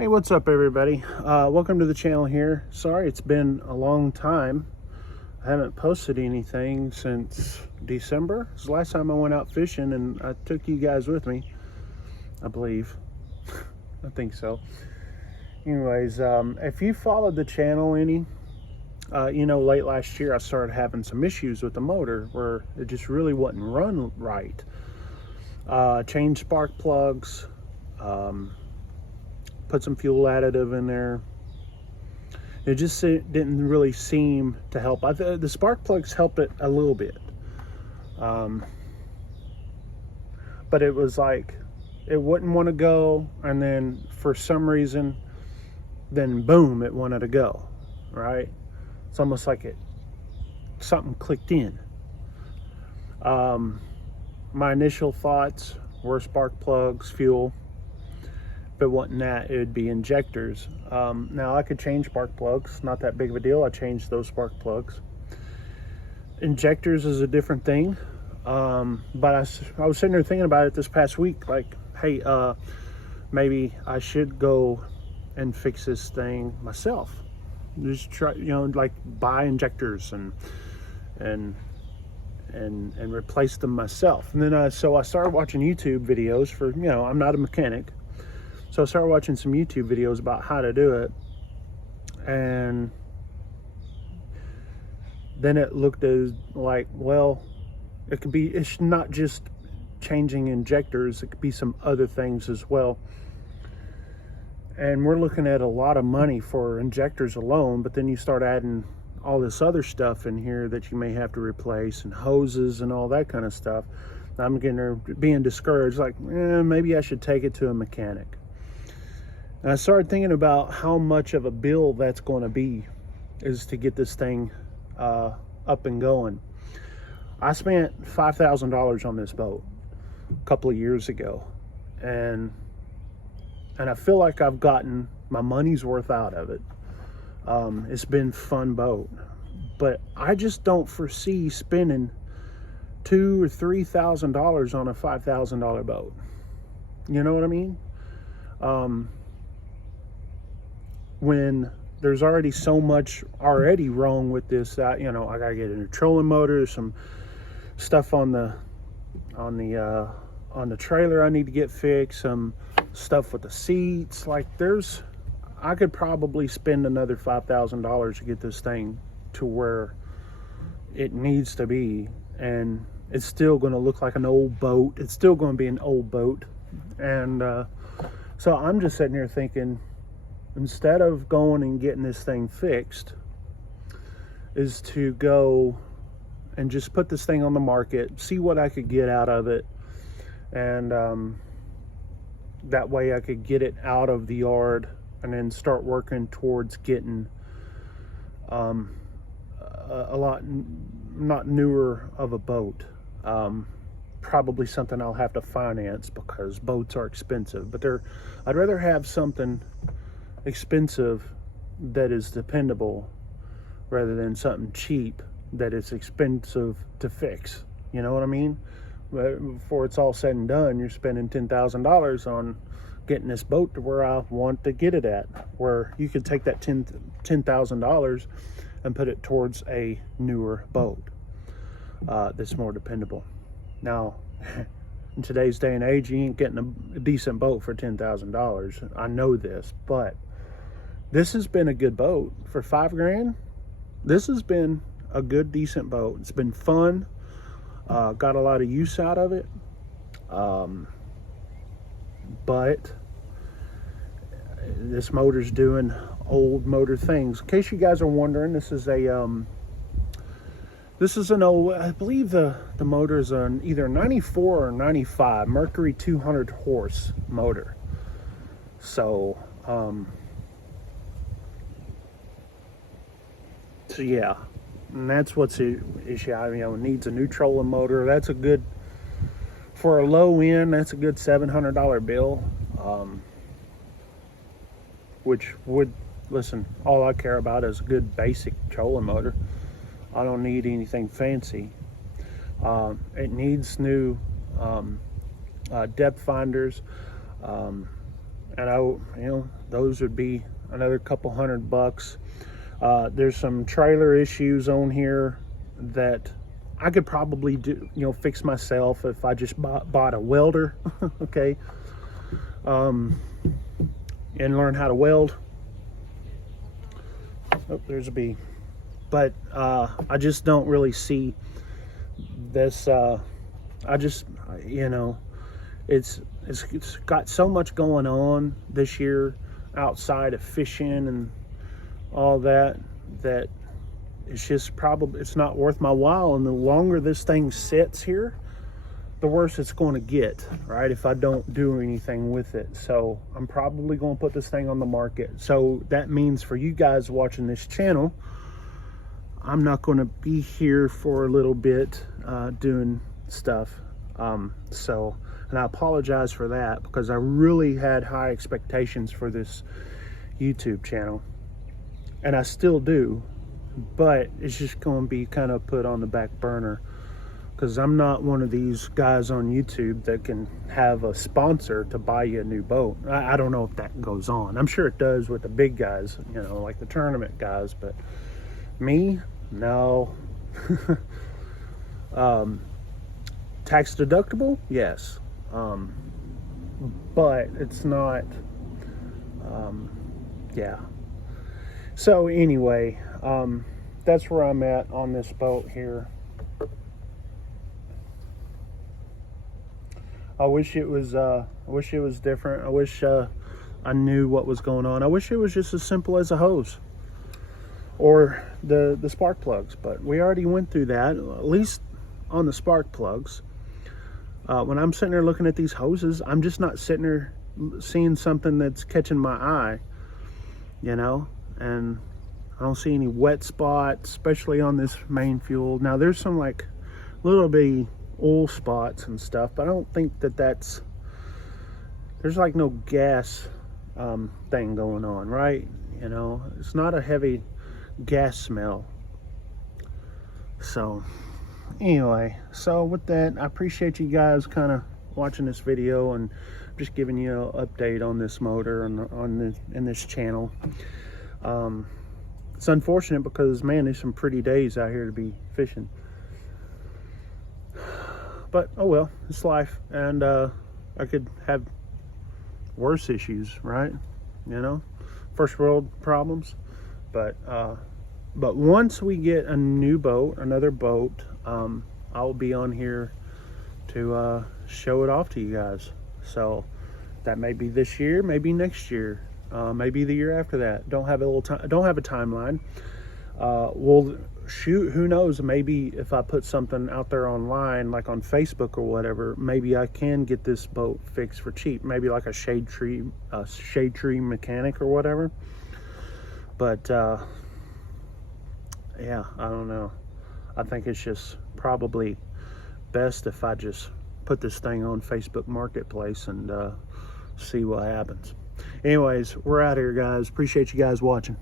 Hey, what's up everybody? Welcome to the channel here. Sorry it's been a long time. I haven't posted anything since December. It's the last time I went out fishing and I took you guys with me, I believe. I think so. Anyways, if you followed the channel any, late last year I started having some issues with the motor where it just really wouldn't run right. Changed spark plugs, put some fuel additive in there. It just didn't really seem to help. The spark plugs helped it a little bit, but it was like it wouldn't want to go, and then for some reason, then boom, it wanted to go. Right? It's almost like something clicked in. My initial thoughts were spark plugs, fuel. If it wasn't that, it would be injectors. Now I could change spark plugs, not that big of a deal. I changed those spark plugs. Injectors is a different thing. But I was sitting there thinking about it this past week, like, hey, maybe I should go and fix this thing myself. Just try, like buy injectors and replace them myself. And then so I started watching YouTube videos for, I'm not a mechanic. So I started watching some YouTube videos about how to do it, and then it looked as like, well, it's not just changing injectors, it could be some other things as well. And we're looking at a lot of money for injectors alone, but then you start adding all this other stuff in here that you may have to replace, and hoses and all that kind of stuff. I'm being discouraged, like, maybe I should take it to a mechanic. And I started thinking about how much of a bill that's going to be is to get this thing up and going. I spent $5,000 on this boat a couple of years ago, and I feel like I've gotten my money's worth out of it. It's been a fun boat, but I just don't foresee spending $2,000 or $3,000 on a $5,000 boat. You know what I mean? When there's already so much already wrong with this, I gotta get a new trolling motor, some stuff on the trailer I need to get fixed, some stuff with the seats. Like, I could probably spend another $5,000 to get this thing to where it needs to be, and it's still going to look like an old boat. It's still going to be an old boat. And so I'm just sitting here thinking, instead of going and getting this thing fixed, is to go and just put this thing on the market, see what I could get out of it, and that way I could get it out of the yard and then start working towards getting a lot not newer of a boat. Probably something I'll have to finance because boats are expensive, but I'd rather have something expensive that is dependable rather than something cheap that is expensive to fix. You know what I mean? Before it's all said and done, you're spending $10,000 on getting this boat to where I want to get it at, where you could take that $10,000 and put it towards a newer boat that's more dependable. Now, in today's day and age, you ain't getting a decent boat for $10,000. I know this, but this has been a good boat for $5,000. This has been a good, decent boat. It's been fun. Got a lot of use out of it. But this motor's doing old motor things. In case you guys are wondering, this is an old, I believe the motor is an either 94 or 95 Mercury 200 horse motor. So yeah, and that's what's the issue. It needs a new trolling motor. That's a good, for a low end, that's a good $700 bill. Which would, listen, all I care about is a good basic trolling motor. I don't need anything fancy. It needs new depth finders, and and those would be another couple $100. There's some trailer issues on here that I could probably do, fix myself if I just bought a welder, okay, and learn how to weld. Oh, there's a bee. But I just don't really see this. It's got so much going on this year outside of fishing and all that it's just it's not worth my while. And the longer this thing sits here, the worse it's going to get, right, if I don't do anything with it. So I'm probably going to put this thing on the market. So that means for you guys watching this channel, I'm not going to be here for a little bit doing stuff. And I apologize for that, because I really had high expectations for this YouTube channel, and I still do, but it's just going to be kind of put on the back burner, because I'm not one of these guys on YouTube that can have a sponsor to buy you a new boat. I don't know if that goes on. I'm sure it does with the big guys, like the tournament guys, but me, no. Tax deductible, yes, but it's not. Yeah. So anyway, that's where I'm at on this boat here. I wish it was different. I wish I knew what was going on. I wish it was just as simple as a hose or the spark plugs, but we already went through that, at least on the spark plugs. When I'm sitting there looking at these hoses, I'm just not sitting there seeing something that's catching my eye, and I don't see any wet spots, especially on this main fuel. Now there's some like little bitty oil spots and stuff, but I don't think there's like no gas thing going on, right? It's not a heavy gas smell. So anyway, so with that, I appreciate you guys kind of watching this video and just giving you an update on this motor and in this channel. It's unfortunate because, man, there's some pretty days out here to be fishing, but oh well, it's life. And I could have worse issues, right? First world problems. But once we get a new boat, another boat, I'll be on here to show it off to you guys. So that may be this year, maybe next year, maybe the year after that. Don't have a timeline. We'll shoot, who knows, maybe if I put something out there online, like on Facebook or whatever, maybe I can get this boat fixed for cheap, maybe like a shade tree mechanic or whatever. But yeah, I don't know. I think it's just probably best if I just put this thing on Facebook Marketplace and see what happens. Anyways, we're out here, guys. Appreciate you guys watching.